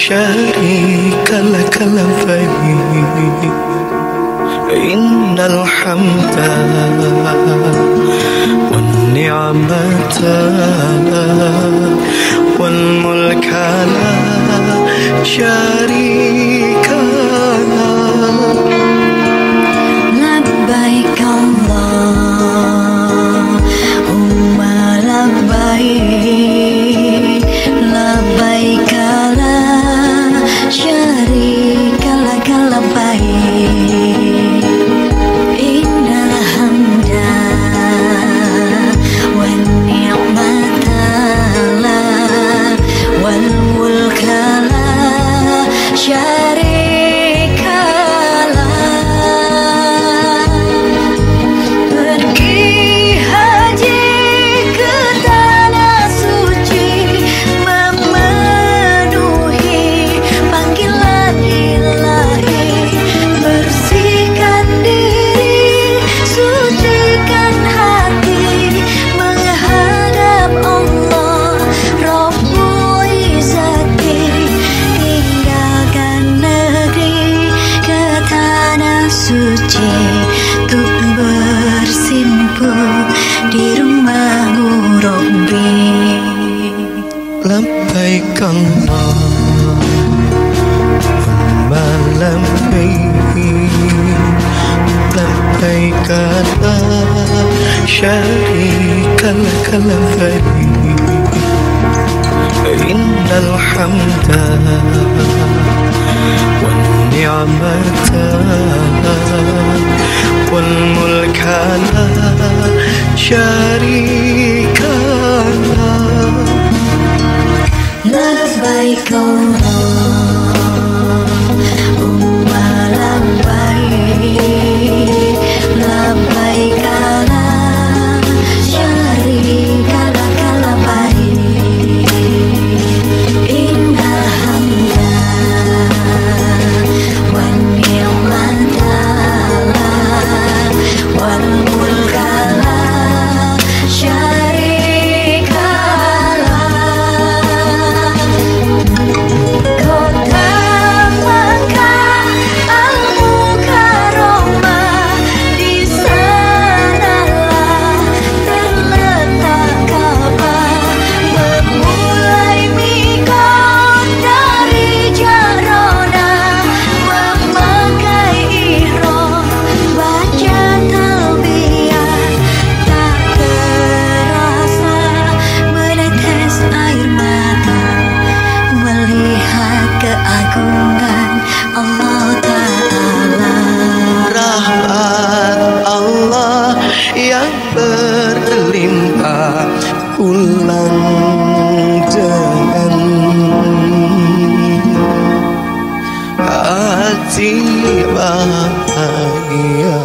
شريك لك لبيك إن الحمد والنعمة والملك لا شريك له لبيك اللهم لبيك لبيك لا شريك لك لبيك إن الحمد والنعمة والملك لا شريك له. Pergi haji ke tanah suci, memenuhi panggilan ilahi, bersihkan diri, sucikan hati, menghadap Allah Rabbul Izzati, tinggalkan negeri ke tanah suci untuk bersimpuh di rumahmu Rabbi. لبيك اللهم لبيك لبيك لا شريك لك لبيك إن الحمد والنعمة والملك لا شريك له لبيك اللهم لبيك لبيك لا شريك لك لبيك إن الحمد والنعمة والملك لا شريك له. Kota Makkah Al-Mukarramah, di sanalah terletak Ka'bah, memulai miqat dari Jarona, memakai ihram, baca talbiyah, tak terasa menetes air mata melihat keagungan Allah Ta'ala. Rahmat Allah yang berlimpah pulang dengan hati bahagia.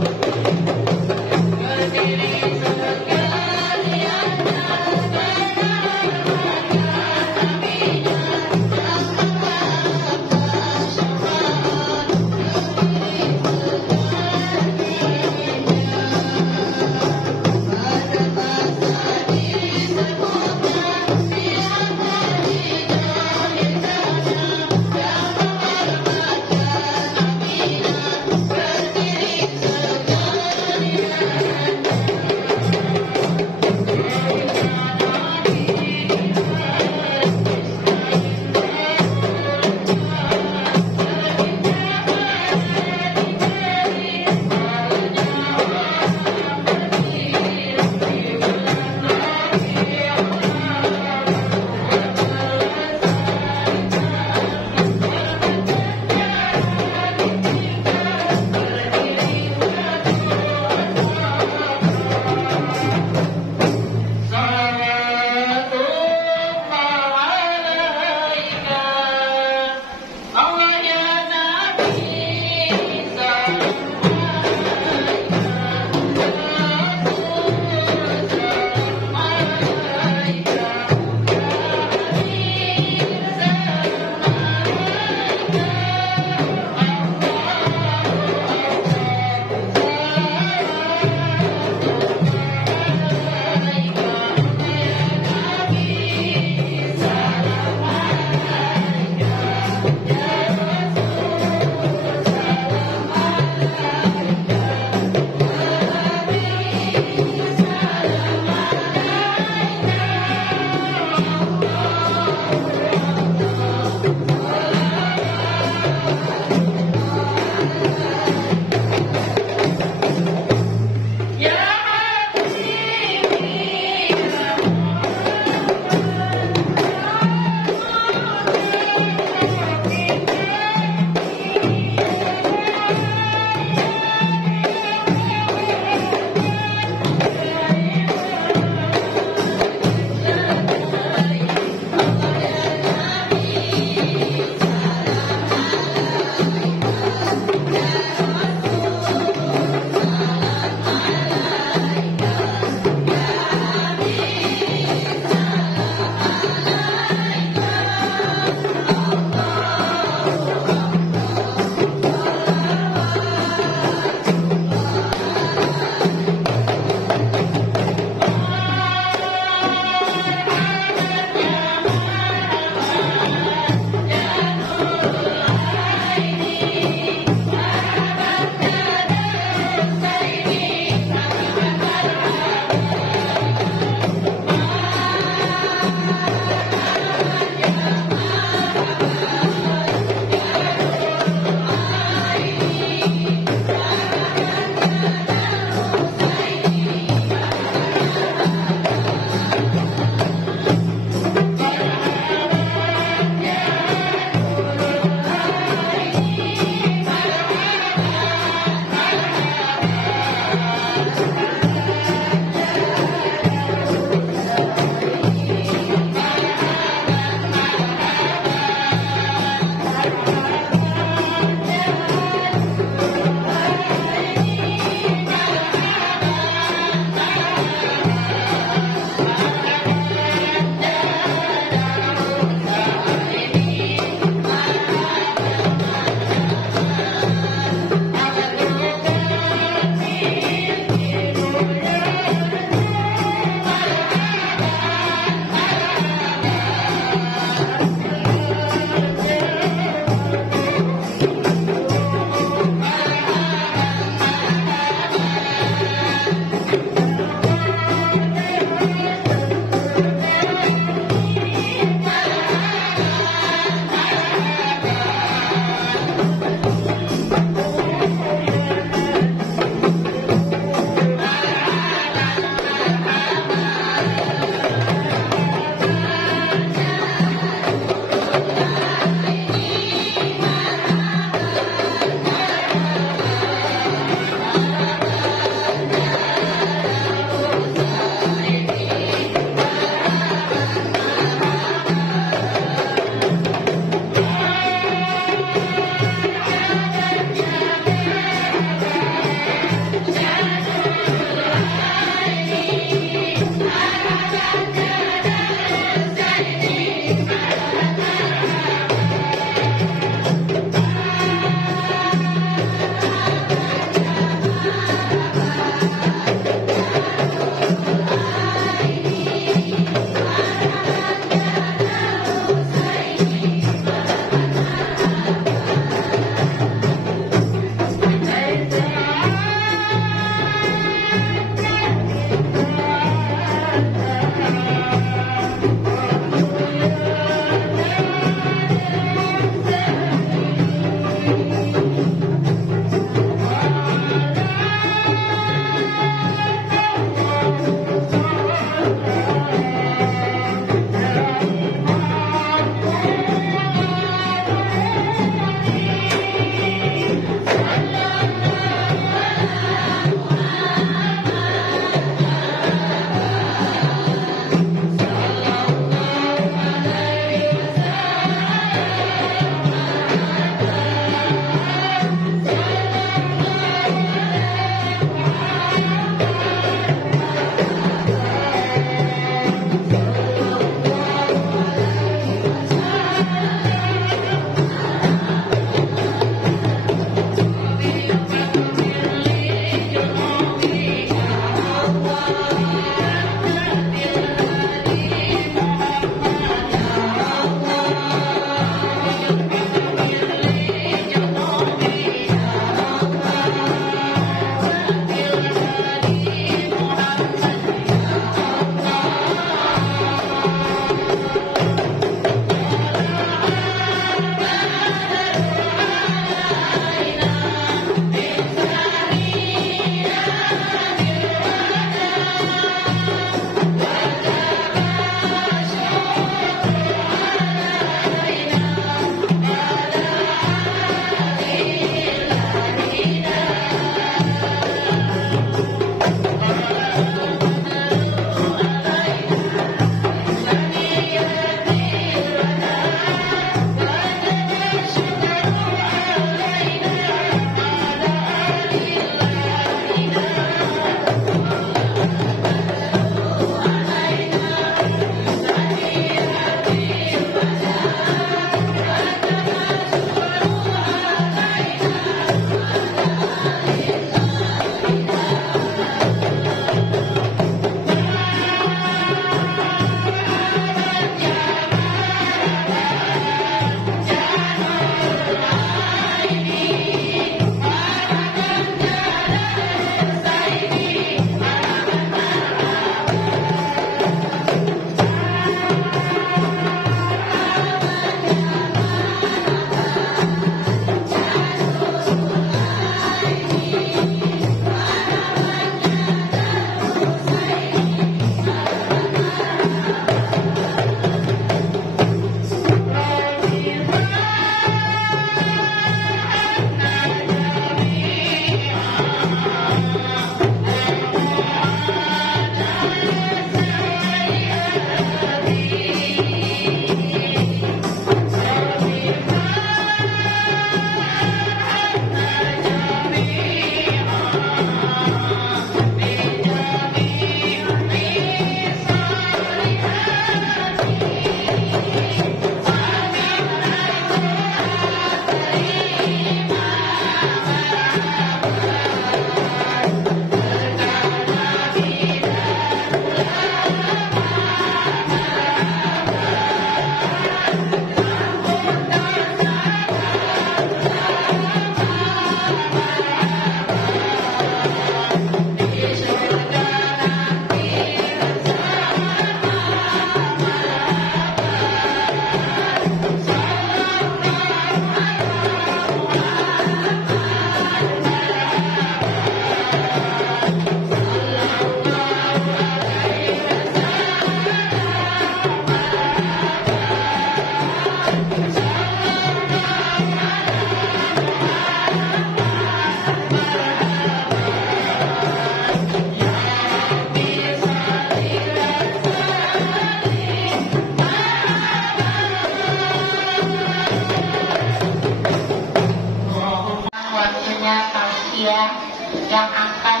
yang akan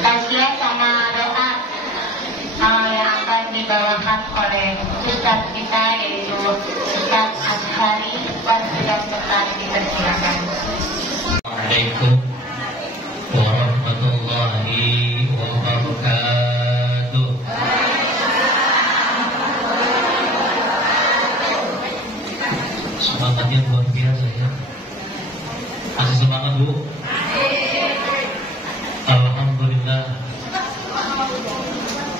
kajian sama doa yang akan dibawakan oleh Ustaz kita, yaitu Ustaz Azhari. Sudah cepat dipersilakan. Assalamualaikum warahmatullahi wabarakatuh. Semangatnya luar biasa ya. Masih semangat Bu? Alhamdulillah.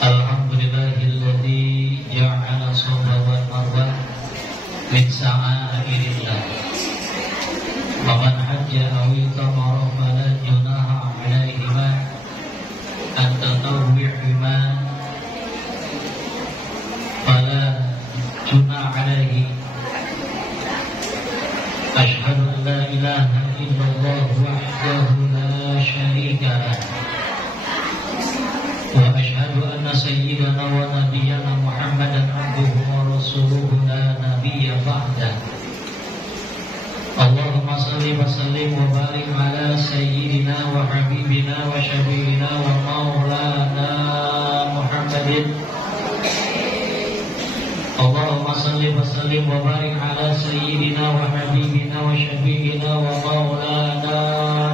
Alhamdulillahilladzi ja'ala shafa wal marwa min sa'airillah. Faman hajja aw itamara fala junaha 'alaihima an tatawwi'ima fala junaha 'alaihi. Asyhadu an la ilaha illallah wahdahu la syarika lah wa asyhadu anna sayyidana wa nabiyyana Muhammadan abduhu wa rasuluhu la nabiyya ba'dah. Allahumma salli wa sallim wa barik ala sayyidina wa habibina wa syafi'ina wa maulana Muhammadin. Allahumma salli wa sallim wa barik ala sayyidina wa habibina wa syafi'ina wa maulana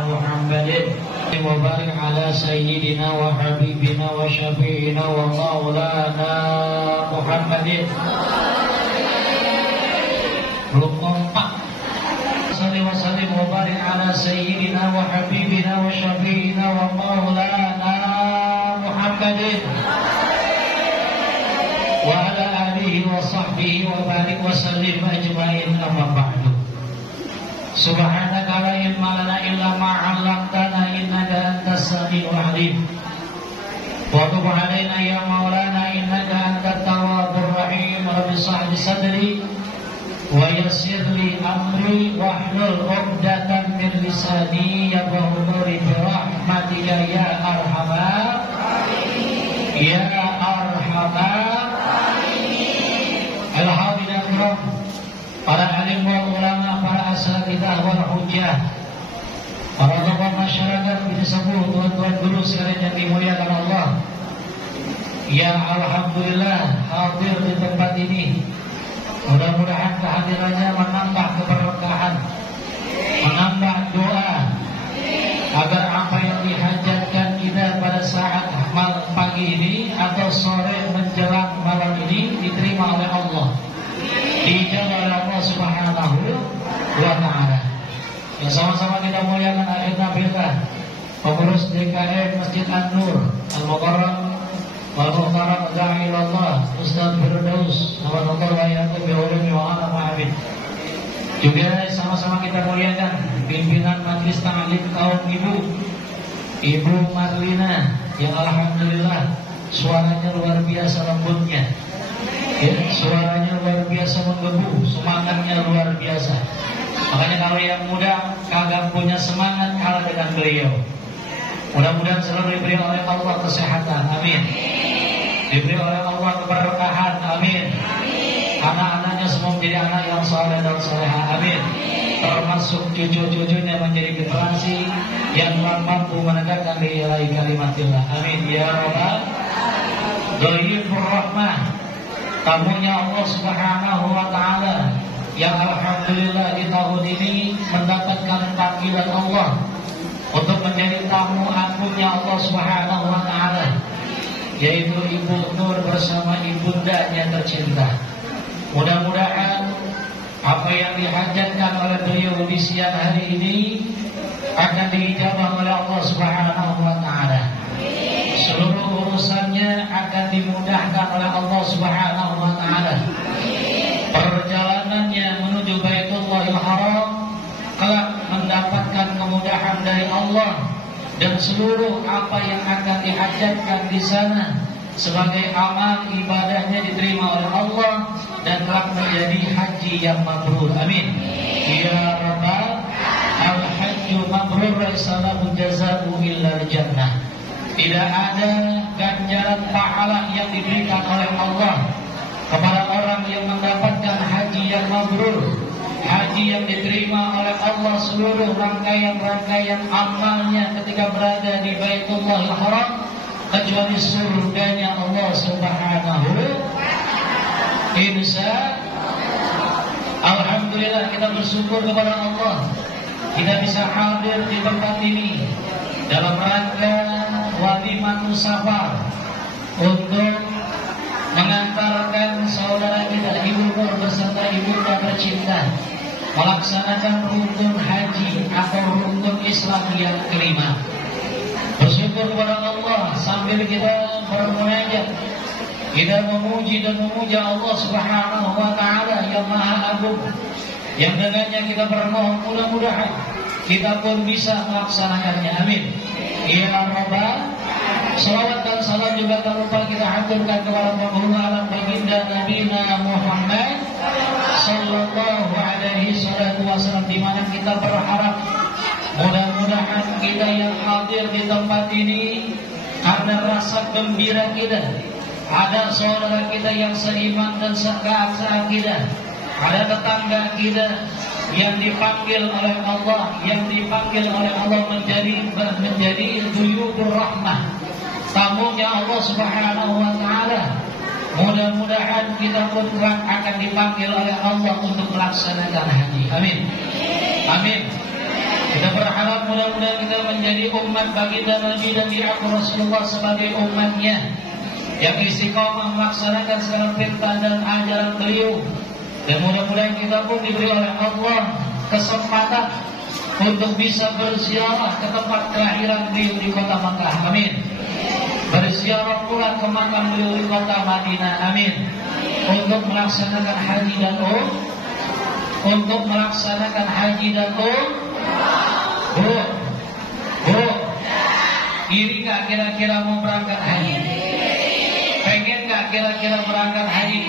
Muhammadin. Wa barik ala sayyidina wa habibina wa syafi'ina wa maulana Muhammadin. Belum kompak. Salli wa sallim wa barik ala sayyidina wa habibina wa syafi'ina wa maulana Muhammadin wa ala alihi wa sahbihi wa barik wa sallim ajma'in, amma ba'du. Subhanaka la ilma lana illa ma 'allamtana innaka antas samiul 'alim. Wa tub 'alaina ya maulana innaka antat tawwabur rahim. Rabbi shrah li sadri wa yassir li amri wahlul 'uqdatam min lisani yafqahu qawli bi rahmatika ya arhamar ya arhamar. Alhamdulillah, para alim wal ulama, para asatidzah wal hujjah, para tokoh masyarakat, bisa sepuh, tuan-tuan guru sekalian yang dimuliakan Allah, yang alhamdulillah hadir di tempat ini. Mudah-mudahan kehadirannya menambah keberkahan, menambah doa, agar apa yang dihajatkan kita pada saat pagi ini atau sore menjelang malam ini diterima oleh Allah, dijawab oleh Allah Subhanahu wa ta'ala. Ya, sama-sama kita muliakan akhirnya kita pengurus DKM Masjid An-Nur Al-Mukarram wal-Mukarram Da'ilallah Ustaz Firdaus Nawadullah wa yaqub bi'ulumi wa ala ma'abid. Juga sama-sama kita muliakan pimpinan Majelis Ta'lim kaum Ibu Marlina, yang alhamdulillah suaranya luar biasa lembutnya, ya, suaranya luar biasa menggebu, semangatnya luar biasa. Makanya kalau yang muda kagak punya semangat kalah dengan beliau. Mudah-mudahan selalu diberi oleh Allah kesehatan, amin. Diberi oleh Allah keberkahan, amin. Anak-anaknya semua menjadi anak yang saleh dan salehah, amin. Termasuk cucu-cucunya menjadi generasi yang mampu menegakkan nilai kalimatillah, amin ya rabbal dhaifur rahmah. Tamunya Allah Subhanahu wa ta'ala yang alhamdulillah di tahun ini mendapatkan panggilan Allah untuk menjadi tamu agungnya Allah Subhanahu wa ta'ala, yaitu Ibu Nur bersama ibundanya tercinta. Mudah-mudahan apa yang dihajatkan oleh beliau di siang hari ini akan diijabah oleh Allah Subhanahu wa ta'ala. Seluruh urusannya akan dimudahkan oleh Allah Subhanahu wa ta'ala. Perjalanannya menuju Baitullahil Haram kelak mendapatkan kemudahan dari Allah, dan seluruh apa yang akan dihajatkan di sana sebagai amal ibadahnya diterima oleh Allah dan telah menjadi haji yang mabrur, amin ya rabbal. Al-hajju mabrur laisa lahu jazaa'u illa al-jannah. Tidak ada ganjaran pahala yang diberikan oleh Allah kepada orang yang mendapatkan haji yang mabrur, haji yang diterima oleh Allah seluruh rangkaian-rangkaian amalnya ketika berada di Baitullahil Haram, kecuali surganya Allah Subhanahu. Insya Alhamdulillah kita bersyukur kepada Allah, kita bisa hadir di tempat ini dalam rangka walimatul safar untuk mengantarkan saudara kita Ibu Nur beserta ibunda tercinta melaksanakan rukun haji atau rukun Islam yang kelima. Bersyukur kepada Allah sambil kita bermunajat, kita memuji dan memuja Allah Subhanahu wa taala yang Maha Agung, yang dengannya kita bermohon mudah-mudahan kita pun bisa melaksanakannya. Amin. Ya Rabbal. Salawat dan salam juga tak lupa kita haturkan kepada penghulu alam baginda Nabi Muhammad sallallahu alaihi wasallam, di mana kita berharap mudah-mudahan kita yang hadir di tempat ini karena rasa gembira kita, ada saudara kita yang seiman dan seakidah, ada tetangga kita yang dipanggil oleh Allah, menjadi duyubur rahmah, tamunya Allah Subhanahu wa taala. Mudah-mudahan kita pun akan dipanggil oleh Allah untuk melaksanakan haji. Amin. Amin. Kita berharap mudah-mudahan kita menjadi umat baginda Nabi dan diaku Rasulullah sebagai umatnya yang istiqomah melaksanakan segala perintah dan ajaran beliau. Dan mudah-mudahan kita pun diberi oleh Allah kesempatan untuk bisa berziarah ke tempat kelahiran beliau di kota Makkah. Amin. Berziarah pula ke makam beliau di kota Madinah. Amin. Untuk melaksanakan haji dan Iri gak kira-kira mau berangkat haji? Pengen gak kira-kira berangkat haji?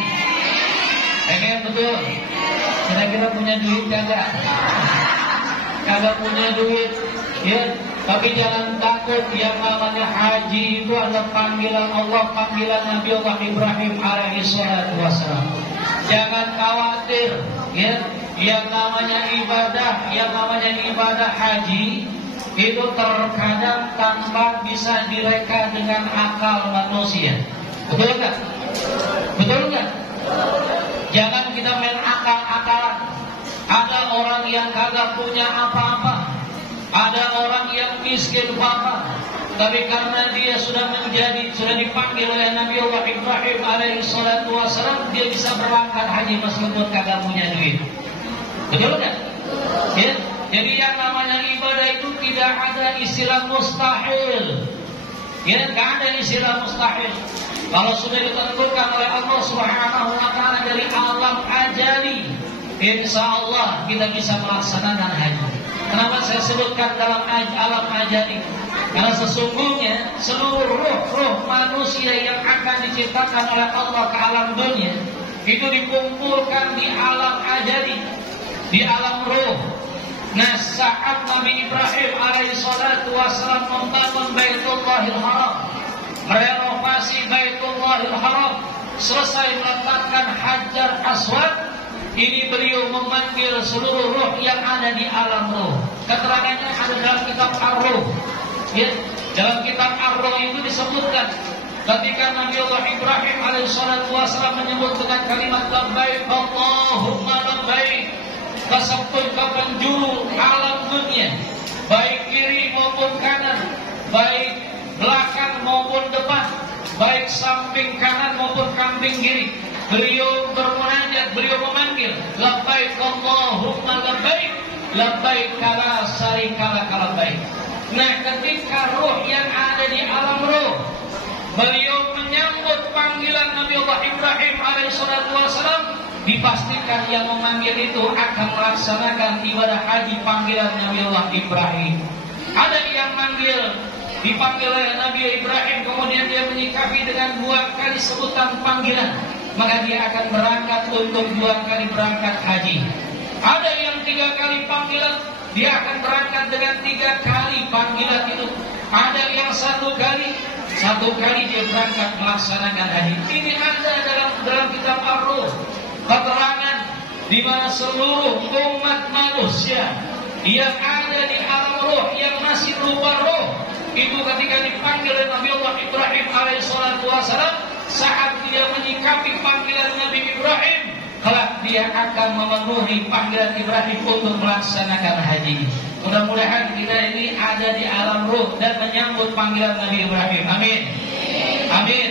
Pengen betul? Kira-kira punya duit kagak? Kagak punya duit, ya. Tapi jangan takut, yang namanya haji itu adalah panggilan Allah, panggilan Nabi Allah Ibrahim alaihi salatu wassalam. Jangan khawatir, ya. Yang namanya ibadah haji itu terkadang tanpa bisa direka dengan akal manusia. Betul enggak? Betul enggak? Jangan kita main akal-akalan. Ada orang yang kagak punya apa-apa, ada orang yang miskin apa, tapi karena dia sudah dipanggil oleh Nabi Allah Ibrahim alaihi salatu wassalam, dia bisa berangkat haji meskipun kagak punya duit. Betul enggak? Ya. Jadi yang namanya ibadah itu tidak ada istilah mustahil. Ya, enggak ada istilah mustahil. Kalau sudah ditentukan oleh Allah Subhanahu wa taala dari alam ajali, insya Allah kita bisa melaksanakan haji. Kenapa saya sebutkan dalam alam ajali? Karena sesungguhnya seluruh roh manusia yang akan diciptakan oleh Allah ke alam dunia itu dikumpulkan di alam ajali, di alam roh. Nah, saat Nabi Ibrahim alaihi salatu wassalam membangun Baitullahil Haram, merenovasi Baitullahil Haram, selesai meletakkan Hajar Aswad, ini beliau memanggil seluruh roh yang ada di alam roh. Keterangannya ada dalam kitab Ar-Ruh. Ya, dalam kitab Ar-Ruh itu disebutkan ketika Nabi Allah Ibrahim alaihi salatu wassalam menyebut dengan kalimat labbaik Allahumma labbaik ke penjuru alam dunia, baik kiri maupun kanan, baik belakang maupun depan, baik samping kanan maupun samping kiri. Beliau bermunajat, beliau memanggil labbaik Allahumma labbaik, labbaik la syarika lak labbaik. Nah, ketika roh yang ada di alam roh, beliau menyambut panggilan Nabi Allah Ibrahim alaihissalatu wassalam, dipastikan yang memanggil itu akan melaksanakan ibadah haji panggilan Nabi Allah Ibrahim. Ada yang dipanggil oleh Nabi Ibrahim, kemudian dia menyikapi dengan 2 kali sebutan panggilan, maka dia akan berangkat untuk 2 kali berangkat haji. Ada yang 3 kali panggilan, dia akan berangkat dengan 3 kali panggilan itu. Ada yang 1 kali dia berangkat melaksanakan haji. Ini ada dalam kitab Ar-Ruh keterangan di mana seluruh umat manusia yang ada di alam roh, yang masih berupa roh, itu ketika dipanggil oleh Nabi Allah Ibrahim alaihissalatu wassalam, saat dia menyikapi panggilan Nabi Ibrahim, kelak dia akan memenuhi panggilan Ibrahim untuk melaksanakan haji. Mudah-mudahan kita ini ada di alam ruh dan menyambut panggilan Nabi Ibrahim. Amin. Amin.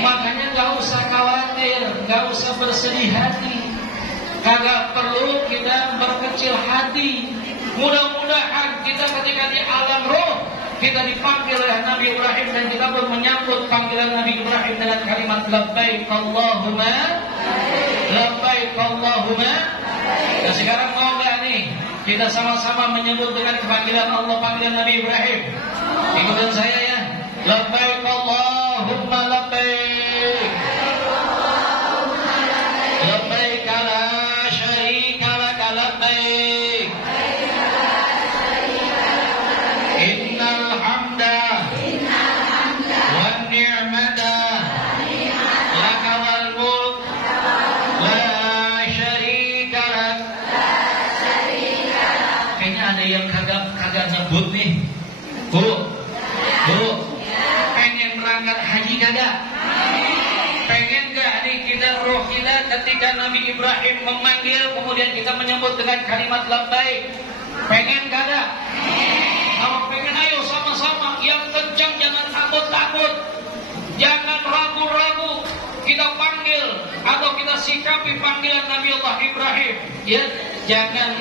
Makanya gak usah khawatir, gak usah bersedih hati, kagak perlu kita berkecil hati. Mudah-mudahan kita ketika di alam ruh, kita dipanggil oleh Nabi Ibrahim dan kita pun menyambut panggilan Nabi Ibrahim dengan kalimat labbaik Allahumma labbaik Allahumma. Nah sekarang mau gak nih kita sama-sama menyebut dengan panggilan Allah, panggilan Nabi Ibrahim? Ikutin saya ya. Labbaik Allahumma labbaik labbaik la syarika laka labbaik innal hamda wan ni'mata laka wal mulk la syarika lak. Kayaknya ada yang kagak nyebut nih. Bu, pengen berangkat haji kagak? Pengen gak nih kita roh kita ketika Nabi Ibrahim memanggil kemudian kita menyebut dengan kalimat labbaik? Pengen kagak? Kalau pengen ayo sama-sama, yang kencang, jangan takut-takut, jangan ragu-ragu. Kita panggil atau kita sikapi panggilan Nabi Allah Ibrahim, ya. Jangan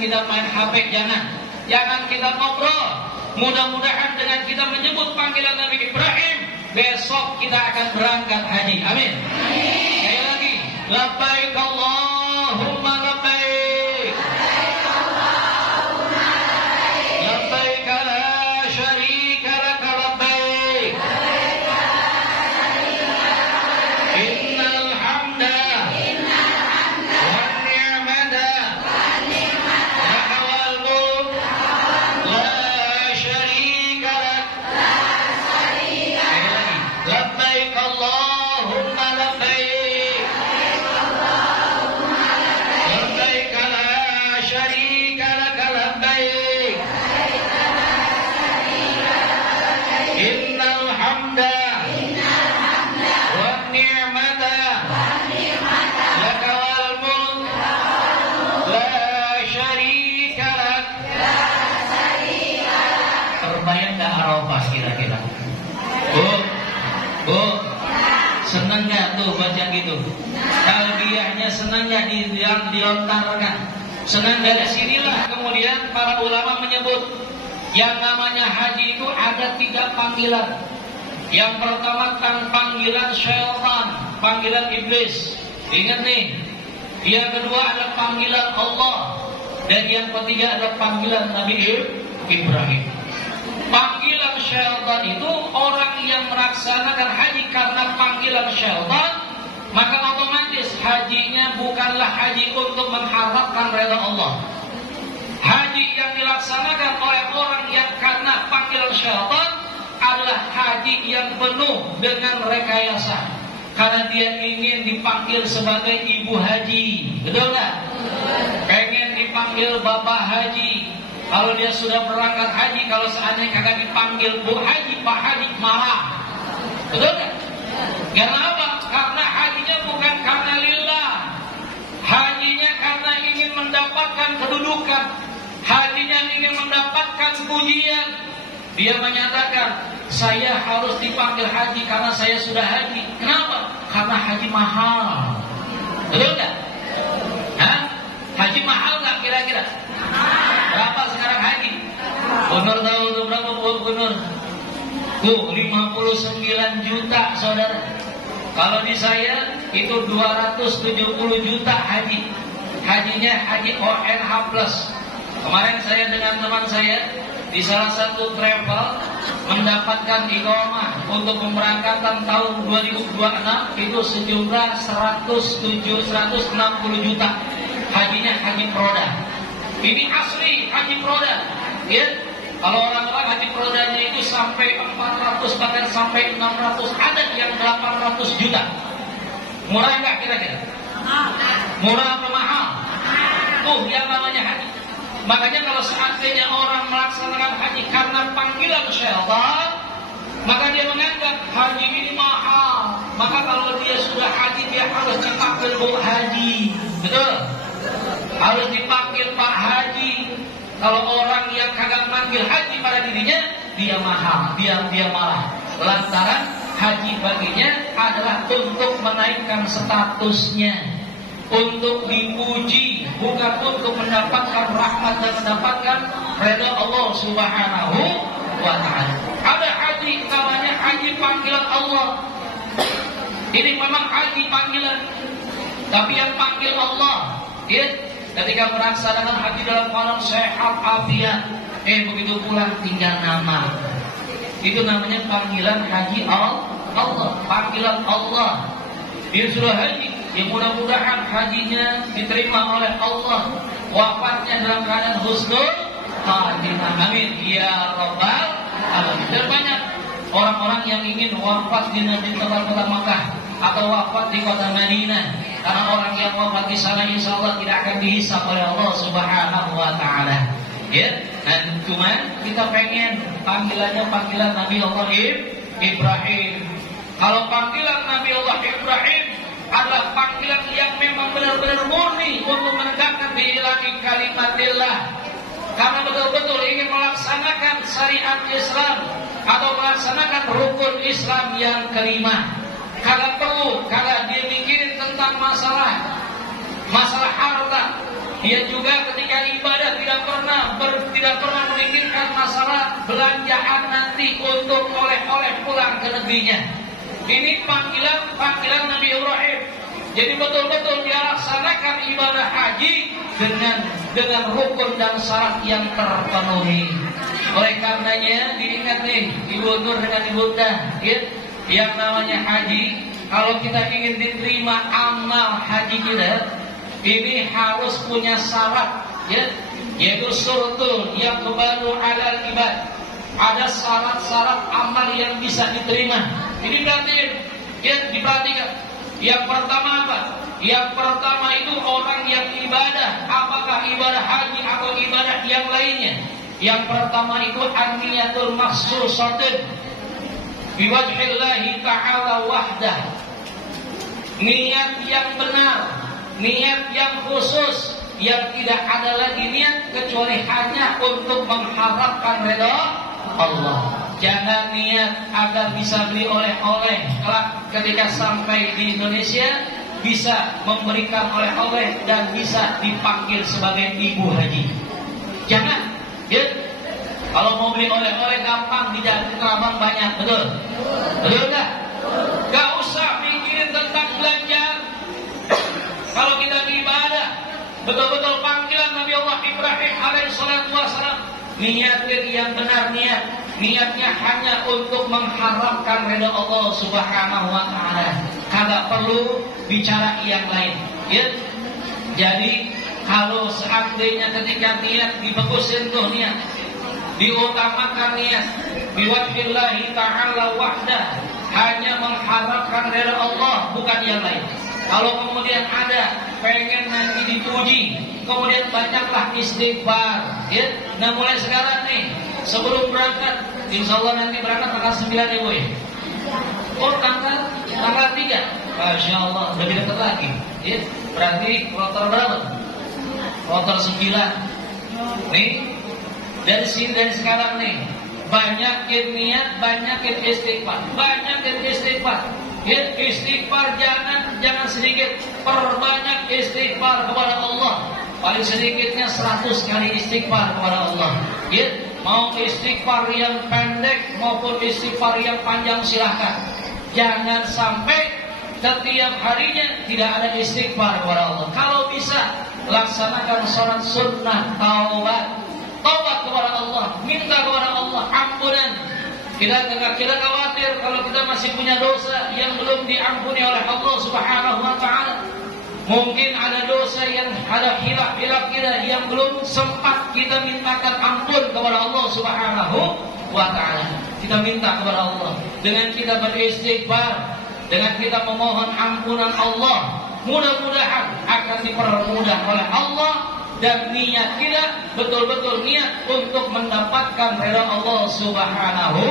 kita main HP, jangan kita ngobrol. Mudah-mudahan dengan kita menyebut panggilan Nabi Ibrahim, besok kita akan berangkat haji. Amin. Sekali lagi, labbaik Allahumma labbaik labbaik la syarika laka labbaik innal hamda wan ni'mata laka wal mulk la syarika lak. Labbaik Allahumma labbaik labbaik la syarika laka labbaik innal hamda wan ni'mata laka wal mulk la syarika lak. Terbayang gak Arafah kira-kira? Bu, senang gak tuh baca gitu? Talbiyahnya senang gak dilontarkan? Senang dari sinilah kemudian para ulama menyebut yang namanya haji itu ada 3 panggilan. Yang pertama panggilan syaitan, panggilan iblis. Ingat nih. Yang kedua adalah panggilan Allah, dan yang ketiga adalah panggilan Nabi Ibrahim. Panggilan syaitan itu orang yang melaksanakan haji karena panggilan syaitan, maka otomatis hajinya bukanlah haji untuk mengharapkan redha Allah. Haji yang dilaksanakan oleh orang yang karena panggilan syaitan adalah haji yang penuh dengan rekayasa, karena dia ingin dipanggil sebagai ibu haji. Betul nggak? Pengen dipanggil bapak haji. Kalau dia sudah berangkat haji, kalau seandainya kagak dipanggil Bu Haji, Pak Haji, marah. Betul kan? Karena apa? Karena hajinya bukan karena lillah. Hajinya karena ingin mendapatkan kedudukan. Hajinya ingin mendapatkan pujian. Dia menyatakan, saya harus dipanggil haji karena saya sudah haji. Kenapa? Karena haji mahal. Betul kan? Hah? Haji mahal nggak kira-kira? Berapa sekarang haji? Gunur tahu itu berapa Gunur? 59 juta saudara. Kalau di saya itu 270 juta haji. Hajinya haji ONH plus. Kemarin saya dengan teman saya di salah satu travel mendapatkan iqamah untuk pemberangkatan tahun 2026 itu sejumlah 160 juta. Hajinya haji Proda. Ini asli haji Proda, ya. Kalau orang-orang haji Prodanya itu sampai 400 bahkan sampai 600, ada yang 800 juta. Murah nggak kira-kira? Murah apa mahal? Tuh yang namanya haji. Makanya kalau seandainya orang melaksanakan haji karena panggilan syaitan, maka dia menganggap haji ini mahal. Maka kalau dia sudah haji, dia harus dipanggil Bu Haji. Betul? Harus dipanggil Pak Haji. Kalau orang yang kagak manggil haji pada dirinya, dia mahal, dia marah. Lantaran haji baginya adalah untuk menaikkan statusnya, untuk dipuji, bukan untuk mendapatkan rahmat dan mendapatkan redha Allah Subhanahu wa ta'ala. Ada haji namanya haji panggilan Allah. Ini memang haji panggilan, tapi yang panggil Allah, ya, ketika melaksanakan haji dalam keadaan sehat afiat, begitu pulang tinggal nama. Itu namanya panggilan haji Allah, panggilan Allah. Dia sudah haji, ya mudah-mudahan hajinya diterima oleh Allah, wafatnya dalam keadaan husnul khatimah. Amin ya rabbal alamin. Dan banyak orang-orang yang ingin wafat di kota Makkah atau wafat di kota Madinah, karena orang yang wafat di sana insya Allah tidak akan dihisab oleh Allah Subhanahu wa ta'ala. Ya, dan cuman kita pengen panggilannya panggilan Nabi Allah Ibrahim. Kalau panggilan Nabi Allah Ibrahim adalah panggilan yang memang benar-benar murni untuk menegakkan bi'ilahi kalimatillah, karena betul-betul ingin melaksanakan syariat Islam atau melaksanakan rukun Islam yang kelima. Kagak perlu, kagak dia mikirin tentang masalah harta. Dia juga ketika ibadah tidak pernah memikirkan masalah belanjaan nanti untuk oleh-oleh pulang ke negerinya. Ini panggilan Nabi Ibrahim. Jadi betul-betul dia laksanakan ibadah haji dengan rukun dan syarat yang terpenuhi. Oleh karenanya diingat nih Ibu Nur dengan Ibu Dah, ya, yang namanya haji. Kalau kita ingin diterima amal haji kita, ini harus punya syarat, ya, yaitu syurutul yang kebaru alal ibad. Ada syarat-syarat amal yang bisa diterima. Ini berarti, ya, diperhatikan. Yang pertama apa? Yang pertama itu orang yang ibadah, apakah ibadah haji atau ibadah yang lainnya. Yang pertama itu an-niyatul makhsusatun biwajhillahi ta'ala wahdah. Niat yang benar, niat yang khusus, yang tidak ada lagi niat kecuali hanya untuk mengharapkan redha Allah. Jangan niat agar bisa beli oleh-oleh, ketika sampai di Indonesia bisa memberikan oleh-oleh dan bisa dipanggil sebagai ibu haji. Jangan, ya. Kalau mau beli oleh-oleh gampang, di Jalan Kerabang banyak, betul? Betul enggak? Gak usah mikirin tentang belanjaan. Kalau kita ibadah, betul-betul panggilan Nabi Allah Ibrahim alaihissalatu wassalam, niatin yang benar, niatnya hanya untuk mengharapkan redha Allah Subhanahu wa ta'ala. Kagak perlu bicara yang lain, ya. Jadi kalau seandainya ketika niat dibagusin tuh niat, diutamakan niat biwajhillahi ta'ala wahdah, hanya mengharapkan redha Allah, bukan yang lain. Kalau kemudian ada pengen nanti dipuji, kemudian banyaklah istighfar, ya. Nah mulai sekarang nih, sebelum berangkat, insya Allah nanti berangkat tanggal 9 Ibu, ya. Oh tanggal 3, Masya Allah, lebih dekat lagi, ya. Berarti kloter berapa? Kloter 9. Nih, dari sekarang nih, banyakin niat, banyakin istighfar, Ya, istighfar jangan sedikit, perbanyak istighfar kepada Allah. Paling sedikitnya 100 kali istighfar kepada Allah. Ya, mau istighfar yang pendek maupun istighfar yang panjang silahkan. Jangan sampai setiap harinya tidak ada istighfar kepada Allah. Kalau bisa laksanakan sholat sunnah taubat kepada Allah, minta kepada Allah ampunan. Kita khawatir kalau kita masih punya dosa yang belum diampuni oleh Allah Subhanahu wa ta'ala. Mungkin ada dosa yang ada hilaf-hilaf kita yang belum sempat kita mintakan ampun kepada Allah Subhanahu wa ta'ala. Kita minta kepada Allah dengan kita beristighfar, dengan kita memohon ampunan Allah, mudah-mudahan akan dipermudah oleh Allah dan niat kita betul-betul niat untuk mendapatkan ridha Allah Subhanahu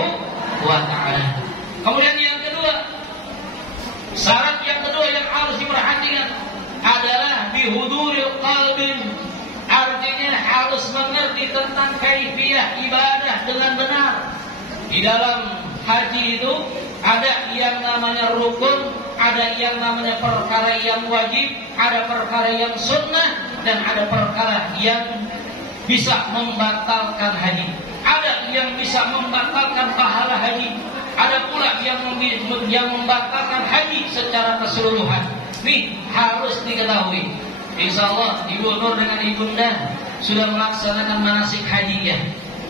wa taala. Kemudian yang kedua, syarat yang kedua yang harus diperhatikan adalah bihuduril qalbi. Artinya harus mengerti tentang kaifiyah ibadah dengan benar. Di dalam haji itu ada yang namanya rukun, ada yang namanya perkara yang wajib, ada perkara yang sunnah, dan ada perkara yang bisa membatalkan haji. Ada yang bisa membatalkan pahala haji, ada pula yang membatalkan haji secara keseluruhan. Nih harus diketahui. Insya Allah Ibu Nur dengan Ibunda sudah melaksanakan manasik haji ya.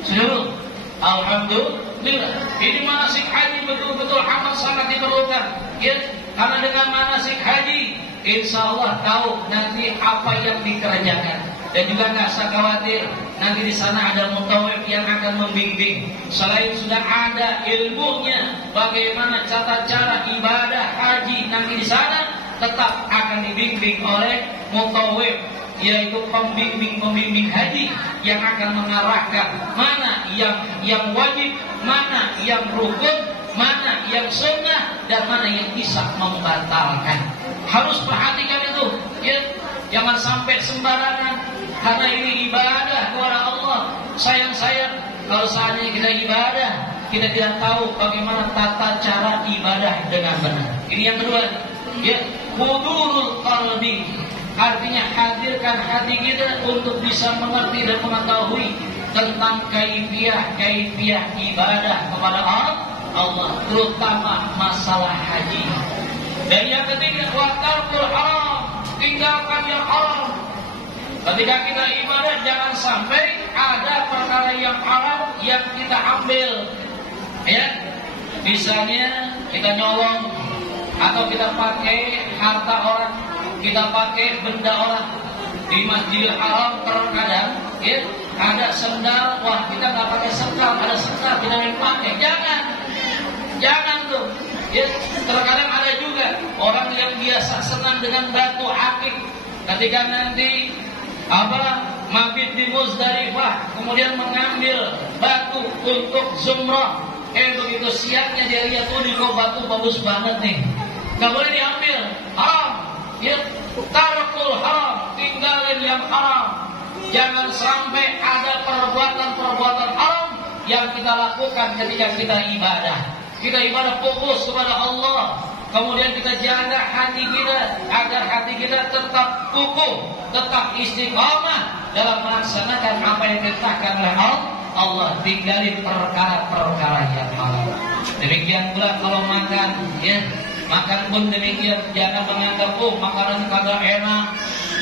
Sudah, alhamdulillah. Ini manasik haji betul-betul amat sangat diperlukan. Ya, karena dengan manasik haji, insya Allah tahu nanti apa yang dikerjakan. Dan juga nggak usah khawatir, nanti di sana ada mutawif yang akan membimbing. Selain sudah ada ilmunya, bagaimana cara ibadah haji nanti di sana tetap akan dibimbing oleh mutawif, yaitu pembimbing haji yang akan mengarahkan mana yang wajib, mana yang rukun, mana yang sunnah, dan mana yang bisa membatalkan. Harus perhatikan itu, ya. Jangan sampai sembarangan, karena ini ibadah kepada Allah. Sayang kalau seandainya kita ibadah, kita tidak tahu bagaimana tata cara ibadah dengan benar. Ini yang kedua, ya, hudurul qalbi. Artinya hadirkan hati kita untuk bisa mengerti dan mengetahui tentang kaifiyah ibadah kepada Allah, terutama masalah haji. Dan yang ketiga, wa tarkul haram, tinggalkan yang haram. Ketika kita ibadah jangan sampai ada perkara yang haram yang kita ambil. Ya, misalnya kita nyolong atau kita pakai harta orang, kita pakai benda orang. Di Masjidil Haram terkadang ya, ada sendal, wah kita nggak pakai sendal, ada sendal kita main pakai, jangan tuh. Ya, terkadang ada juga orang yang biasa senang dengan batu akik, ketika nanti mabit di Muzdalifah, kemudian mengambil batu untuk zumrah. Begitu siangnya dia lihat, tuh kok batu bagus banget nih, nggak boleh diambil, haram. Ya, tarkul haram, tinggalin yang haram. Jangan sampai ada perbuatan haram yang kita lakukan ketika kita ibadah. Kita ibadah fokus kepada Allah. Kemudian kita jaga hati kita agar hati kita tetap kukuh, tetap istiqamah dalam melaksanakan apa yang diperintahkan oleh Allah. Tinggalin perkara-perkara yang haram. Demikian pula kalau makan, ya. Makan pun demikian, jangan menganggap makanan kagak enak,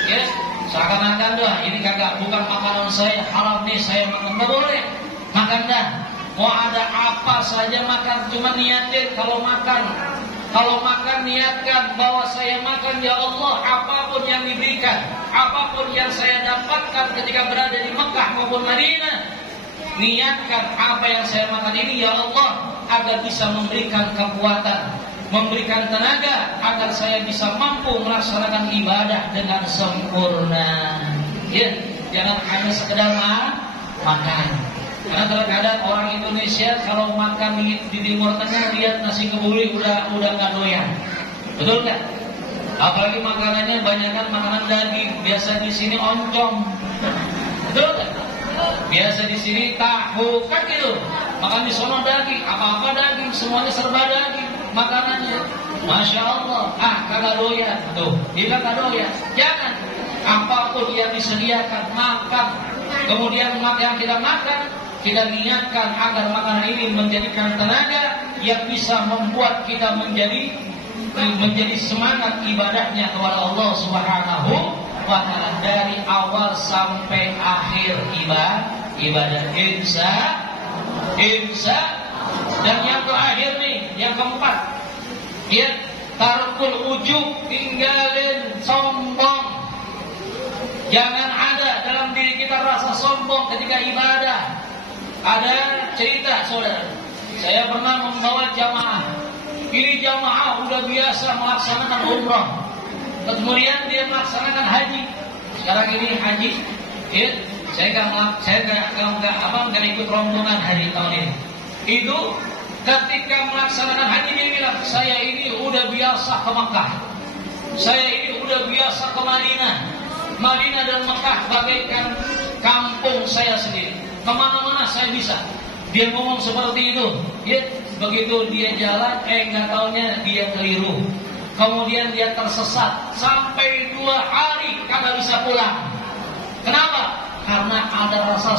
ya. Seakan-akan dah ini kagak, bukan makanan saya, haram nih saya makan. Nggak boleh makan dah. Mau ada apa saja makan, cuma niatin kalau makan niatkan bahwa saya makan ya Allah, apapun yang diberikan, apapun yang saya dapatkan ketika berada di Mekah maupun Madinah, niatkan apa yang saya makan ini ya Allah agar bisa memberikan kekuatan, memberikan tenaga agar saya bisa mampu melaksanakan ibadah dengan sempurna. Ya, jangan hanya sekedar makan. Karena terkadang orang Indonesia kalau makan di Timur Tengah lihat nasi kebuli udah nggak doyan, betul nggak? Apalagi makanannya banyakkan makanan daging. Biasa di sini oncom, betul nggak? Biasa di sini tahu kan gitu. Makan di sono daging, apa daging, semuanya serba daging makanannya. Masya Allah, kagak doyan tuh, dia kagak doyan. Jangan, apapun yang disediakan makan. Kemudian yang kita makan, kita niatkan agar makanan ini menjadikan tenaga yang bisa membuat kita menjadi semangat ibadahnya kepada Allah Subhanahu wa taala dari awal sampai akhir ibadah. Insya. Dan yang terakhir nih, yang keempat, ya, tarkul ujub, tinggalin sombong. Jangan ada dalam diri kita rasa sombong ketika ibadah. Ada cerita, saudara, saya pernah membawa jamaah. Ini jamaah udah biasa melaksanakan umrah. kemudian dia melaksanakan haji. Sekarang ini haji, ya, saya nggak ikut rombongan haji tahun ini. Itu ketika melaksanakan haji dia bilang, saya ini udah biasa ke Makkah, saya ini udah biasa ke Madinah. Madinah dan Makkah bagaikan kampung saya sendiri. Kemana-mana saya bisa. Dia ngomong seperti itu. Ya, begitu dia jalan, nggak taunya dia keliru. Kemudian dia tersesat sampai 2 hari kagak bisa pulang. Kenapa? Karena ada rasa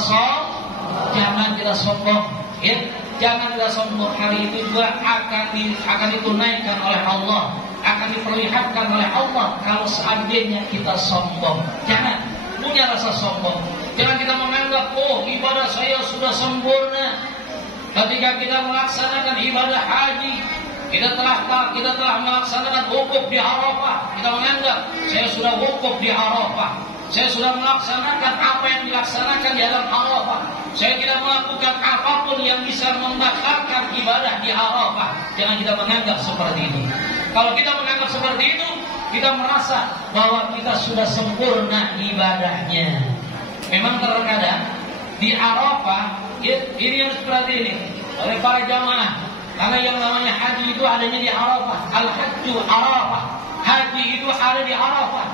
jangan kita sombong. Ya, jangan kita sombong. Hari itu juga akan ditunaikan oleh Allah, akan diperlihatkan oleh Allah. Kalau seandainya kita sombong, jangan punya rasa sombong. Jangan kita menganggap, oh ibadah saya sudah sempurna. Ketika kita melaksanakan ibadah haji, kita telah melaksanakan wukuf di Arafah. Kita menganggap, saya sudah wukuf di Arafah, saya sudah melaksanakan apa yang dilaksanakan di dalam Arafah. Saya tidak melakukan apapun yang bisa membatalkan ibadah di Arafah. Jangan kita menganggap seperti itu. Kalau kita menganggap seperti itu, kita merasa bahwa kita sudah sempurna ibadahnya. Memang terkadang di Arafah, ya, ini harus perhatikan oleh para jamaah. Karena yang namanya haji itu adanya di Arafah. Al-Hajju Arafah. Haji itu ada di Arafah.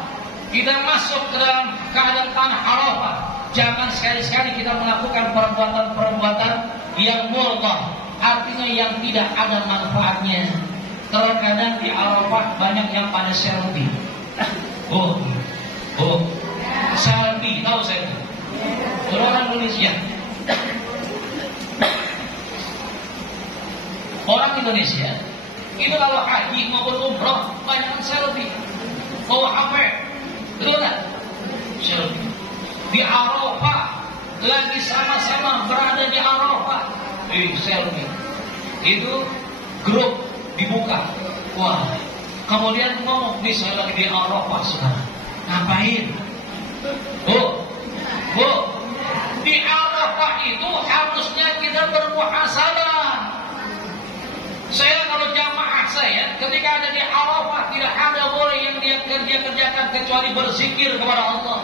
Kita masuk ke dalam keadaan tanah Arafah. Jangan sekali-sekali kita melakukan perbuatan-perbuatan yang mulghah, artinya yang tidak ada manfaatnya. Terkadang di Arafah banyak yang pada selfie. Selfie, tahu saya? Orang Indonesia. Orang Indonesia itu kalau haji maupun umroh banyak selfie, bawa HP, betul nggak? Selfie. Di Arafah lagi sama-sama berada di Arafah, selfie. Itu grup dibuka, wah. Kemudian ngomong, saya lagi di Arafah sekarang. Ngapain? Di Arafah itu harusnya kita bermuhasabah. Saya kalau jamaah saya ketika ada di Arafah tidak ada boleh yang dia kerjakan kecuali berzikir kepada Allah.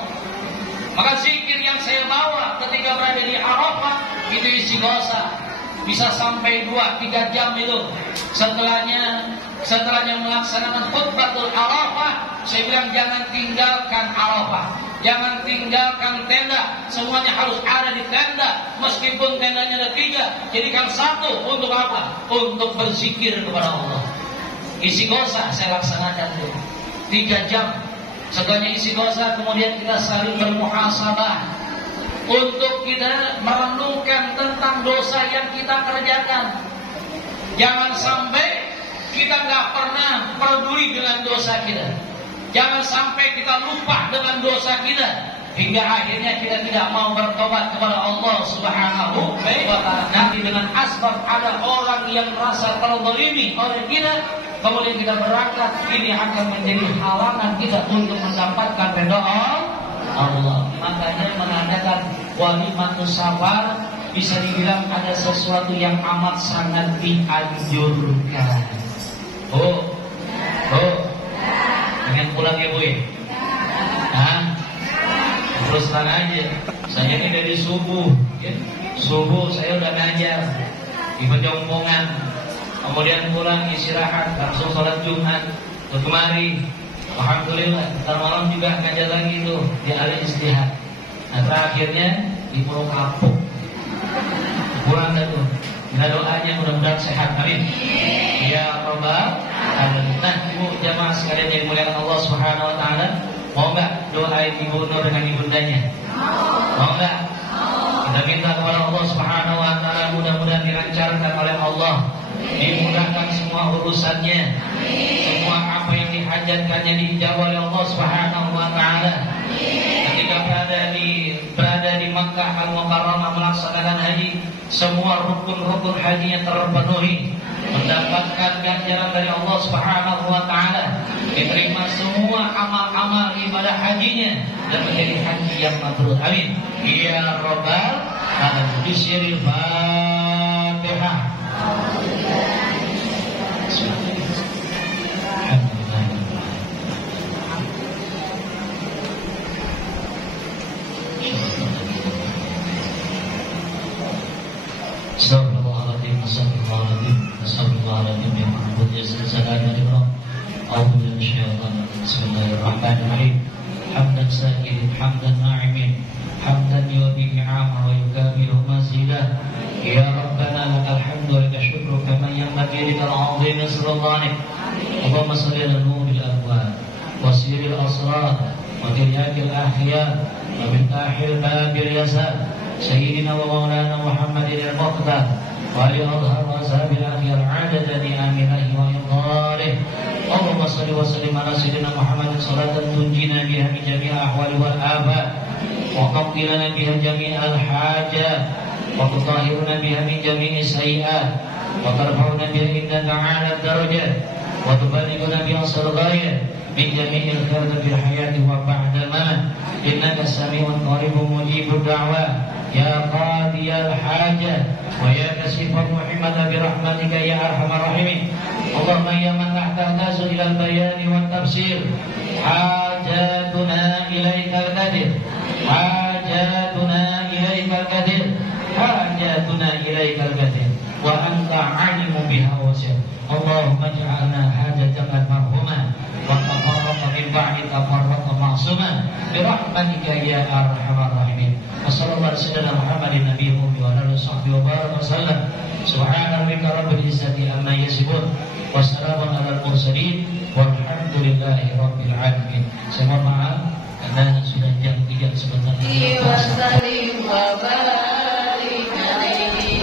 Maka zikir yang saya bawa ketika berada di Arafah itu istighosa. Bisa sampai 2-3 jam itu. Setelahnya melaksanakan khutbatul Arafah, saya bilang jangan tinggalkan Arafah, jangan tinggalkan tenda, semuanya harus ada di tenda. Meskipun tendanya ada 3, jadikan 1 untuk apa? Untuk berzikir kepada Allah. Istighosa saya laksanakan itu 3 jam. Setelahnya istighosa, kemudian kita saling bermuhasabah untuk kita merenungkan tentang dosa yang kita kerjakan. Jangan sampai kita nggak pernah peduli dengan dosa kita. Jangan sampai kita lupa dengan dosa kita hingga akhirnya kita tidak mau bertobat kepada Allah Subhanahu wa ta'ala. Nanti dengan asbab ada orang yang merasa terzalimi oleh kita, kemudian kita berangkat, ini akan menjadi halangan kita untuk mendapatkan ridha Allah. Makanya mengadakan walimatus safar bisa dibilang ada sesuatu yang amat sangat dianjurkan. Pengen pulang ya Bu ya? Terus terang aja, saya ini dari subuh ya. Subuh saya udah ngajar di Pejompongan, kemudian pulang istirahat, langsung sholat Jumat ke kemari. Alhamdulillah, ntar malam juga ngajar lagi tuh di Al Istihad. Nah terakhirnya di Pulau Kapuk. Pulang dah tuh. Nah doanya mudah-mudahan sehat, amin. Ya Rabbal Alamin. Nah ibu jamaah sekalian yang dimuliakan Allah Subhanahu Wa Taala, mau nggak doain Ibu Nur dengan ibundanya? Mau nggak? Kita minta kepada Allah Subhanahu Wa Taala mudah-mudahan dilancarkan oleh Allah, dimudahkan semua urusannya, semua apa yang dihajatkannya dijawab oleh Allah Subhanahu Wa Taala. Ketika berada di Makkah Al-Mukarramah melaksanakan haji, semua rukun-rukun hajinya terpenuhi, mendapatkan ganjaran dari Allah Subhanahu Wa Taala, diterima semua amal-amal ibadah hajinya dan menjadi haji yang mabrur. Amin. Ya Rabbal Alamin. Bismillahirrahmanirrahim. Fatihah. Bismillahirrahmanirrahim. Hamdan sa'irin, hamdan na'imin, hamdan yuwafi ni'amah wa yukafiru mazidah. Ya Rabbana lakal hamdu wa laka syukru kama yanbaghi likal 'azimi sultanik. Allahumma shalli ala nuril abwab wa sirril asrar wa tiryakil ahya wa mintahil babil yasar sayyidina wa maulana Muhammadin al-Muqtar wa ali adhar wa ashabil akhyar adadani aminahi wa yadhalih. Allahumma salli wa sallim ala sayyidina Muhammadin salatan tunjina biha min jami'i ahwali wal afat wa taqdilana biha jami'al hajat wa tutahhiruna biha min jami'i sayyi'at wa tarfa'una biha indaka 'ala darajat wa tuballighuna biha as-ghayat min jami'il khairat fil hayati wa ba'da ma innaka sami'un qaribun mujibud da'wat ya qadiyal hajat wa ya kasifal muhimmata bi rahmatika ya arhamar rahimin. Allahumma ya man tahtaju ila al-bayan wa tafsir hajatuna ilaikal qadir hajatuna ilaikal qadir hajatuna ilaikal qadir wa anta 'alimun biha wasir. Allahumma ij'alna hajatan marhumah wa tafarraqa min ba'di tafarraqa ma'suma bi rahmatika ya arhamar rahimin. Wassallallahu ala Muhammadin nabiyyi wa ala alihi wa baraka wasallam. Subhana rabbika rabbil izzati amma yasifun wa salamun alal mursalin walhamdulillahi rabbil alamin. Saya mohon maaf karena sudah jam 3 sebentar lagi. Wasallim wa barik alaihi.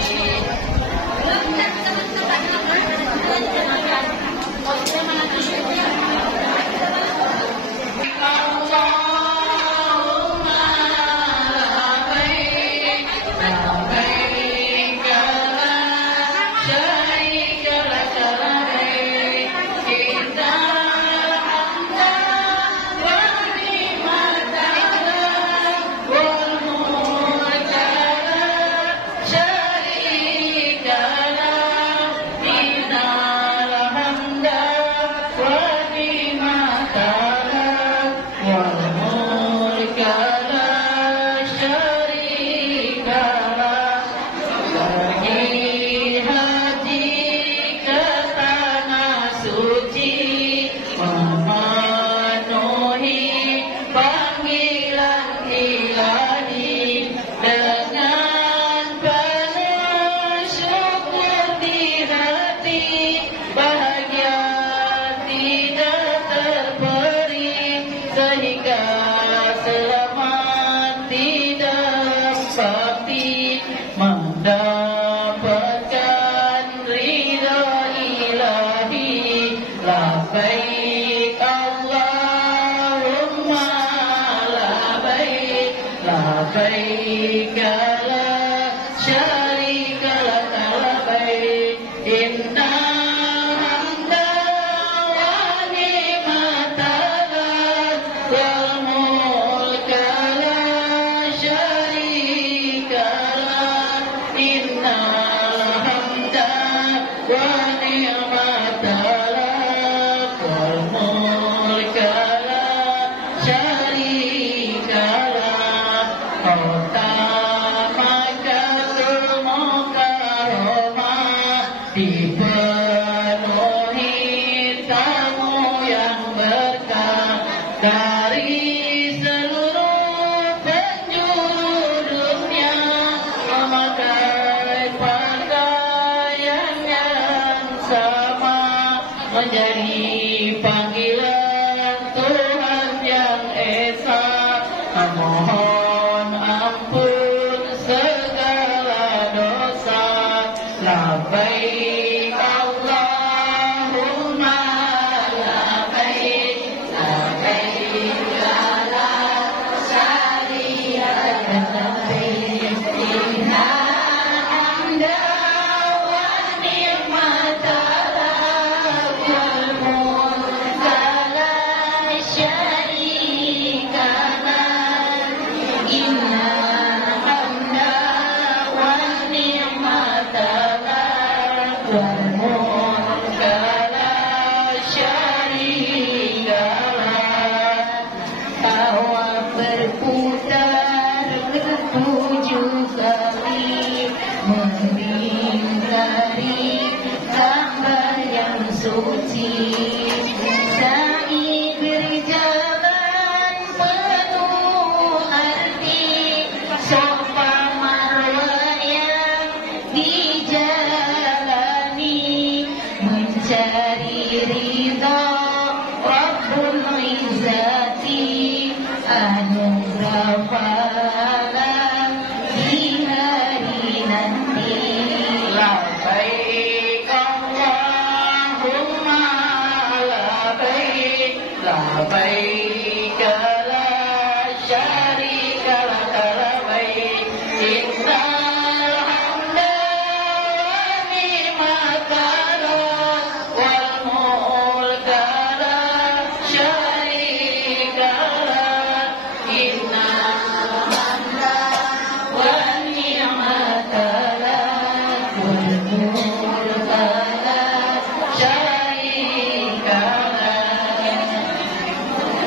suci, tak ibri لبيك لا شريك لك لبيك إن الحمد والنعمة لك والملك لا شريك لك إن الحمد والنعمة لك والملك لا شريك لك.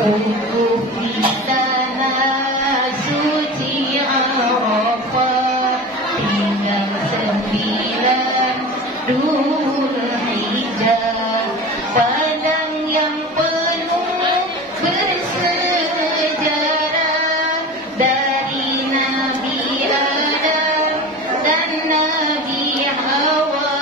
Untuk di tanah suci Arafah tinggal 9 Dzulhijjah, padang yang penuh bersejarah dari Nabi Adam dan Nabi Hawa,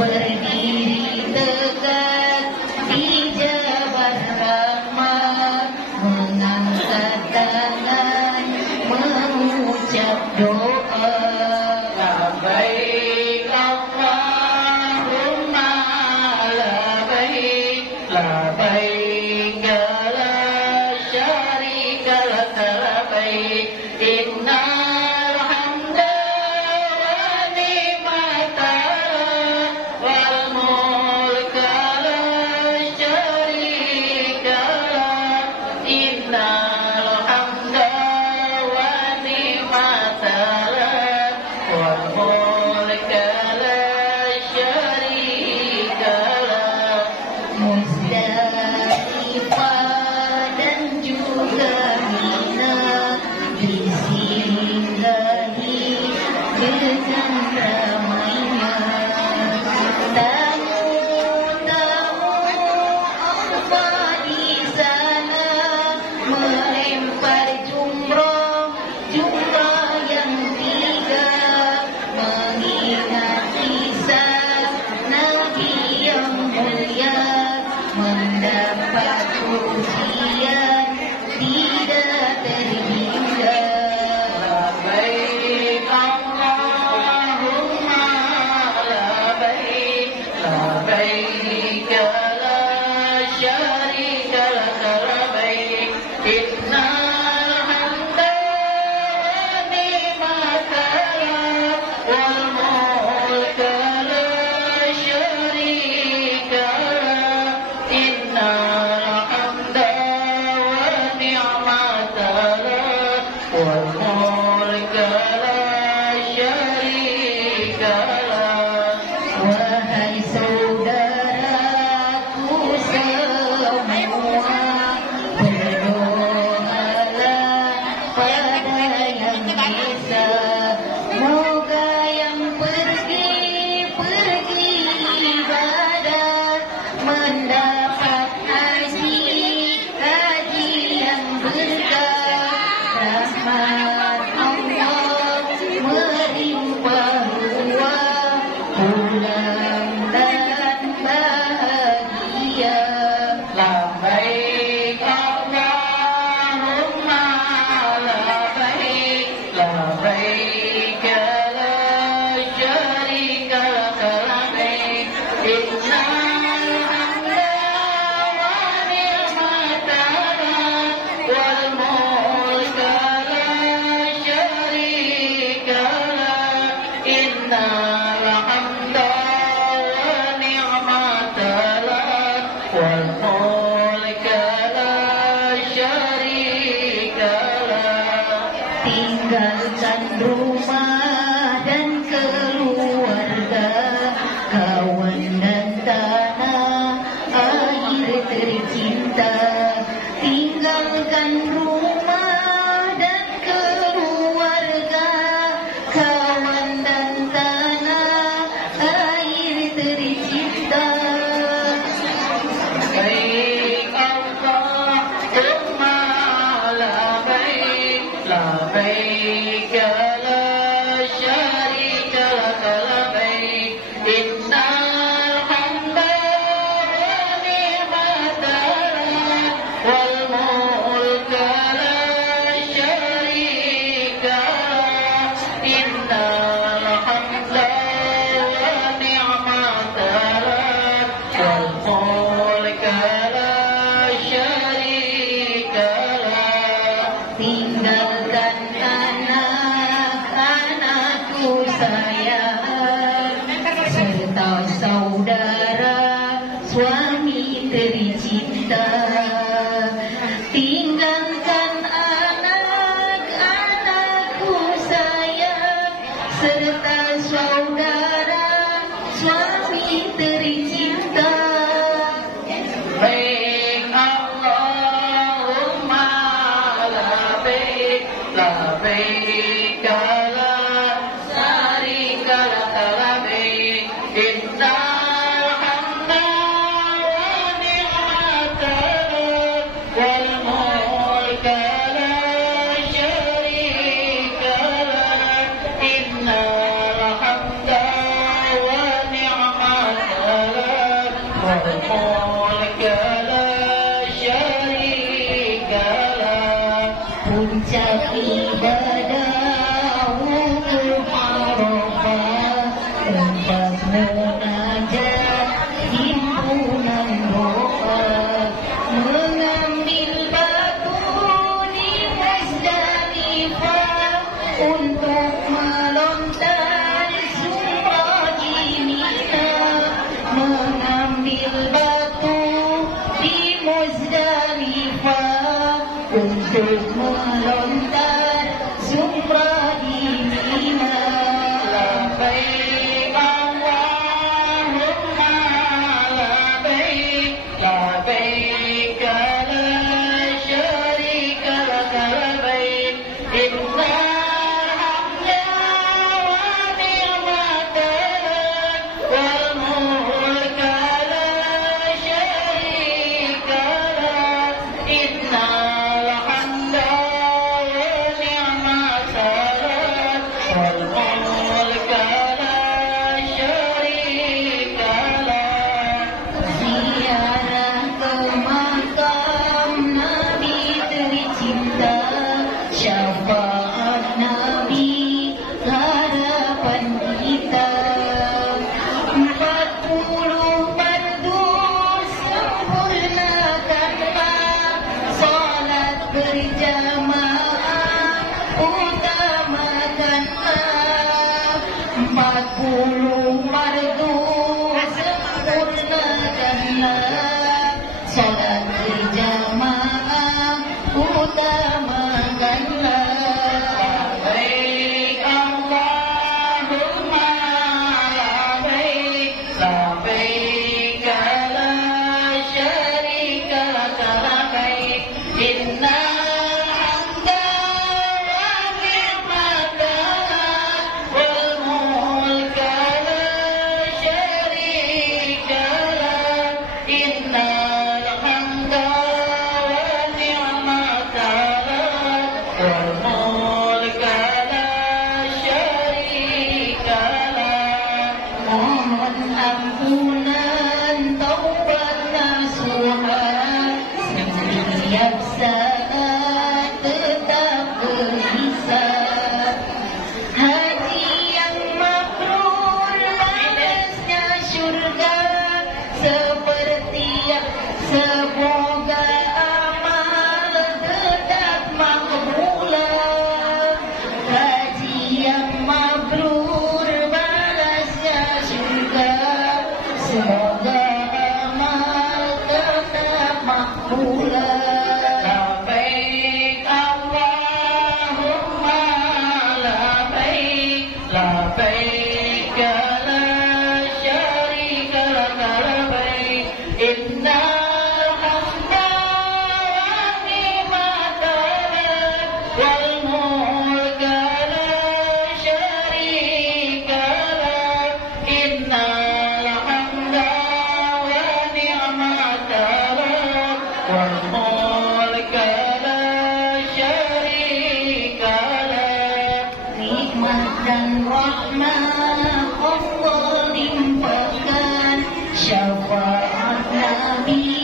berdiri tegak di Jabal Rahmah, mengangkat tangan mengucap doa. لبيك اللهم لبيك لبيك لا شريك لك لبيك إن الحمد والنعمة لك والملك لا شريك لك إن الحمد والنعمة لك والملك لا شريك لك. Musdalifah dan juga Mina disinggahi dengan ramainya tamu-tamu Allah di sana, melempar jumroh yang 3, mengingat kisah Nabi yang mulia, mendapat pujian tidak terhingga. لبيك اللهم لبيك لبيك لا شريك لك لبيك إن الحمد والنعمة لك والملك لا شريك لك إن الحمد والنعمة لك والملك لا شريك لك. Wahai saudaraku semua, berdoalah pada yang Esa, moga yang pergi ibadat mendapat haji yang berkah, rahmat Allah melimpah ruah, pulang dan bahagia. لبيك اللهم لبيك لبيك لا شريك لك لبيك إن الحمد والنعمة لك والملك لا شريك لك إن الحمد والنعمة لك والملك لا شريك لك. Tinggalkan rumah dan keluarga, kawan dan suami tercinta, tinggalkan anak-anakku sayang serta saudara suami tercinta. Baik Allahumma labbaik labbaik la syarika lak labbaik innal hamda wa ni'mata wal mulka la syarika lak innal hamda wa ni'mata wal mulka la syarika lak. Puncak ibadah wukuf Arafah, tempat munajat himpunan doa, mengambil batu di Muzdalifah untuk melontar sumrah di Mina, mengambil batu di Muzdalifah untuk melontar sumrah di Mina. Labbaik Allahumma labbaik labbaik la syarika lak labbaik innal hamda wa ni'mata wal mulka la syarika lak innal hamda wa ni'mata wal mulka la syarika lak. Ziarah ke makam Nabi tercinta, syafaat Nabi harapan kita. 40 fardu sempurnakanlah, salat berjamaah utamakanlah. 40 fardu sempurnakanlah, salat berjamaah utamakanlah. Labbaik Allahumma labbaik labbaik la syarika lak labbaik innal hamda wa ni'mata wal mulka la syarika lak innal hamda wa ni'mata wal mulka la syarika lak. Mohon ampunan taubat nasuha, setiap saat tetap berhisab. Haji yang mabrur balasnya syurga, seperti semoga amal tetap makbulah. Haji yang mabrur balasnya syurga, semoga amal tetap makbulah. Labbaik Allahumma labbaik labbaik la syarika lak labbaik innal hamda wa ni'mata wal mulka la syarika lak innal hamda wa ni'mata wal mulka la syarika lak. Nikmat dan rahmat Allah limpahkan, syafaat Nabi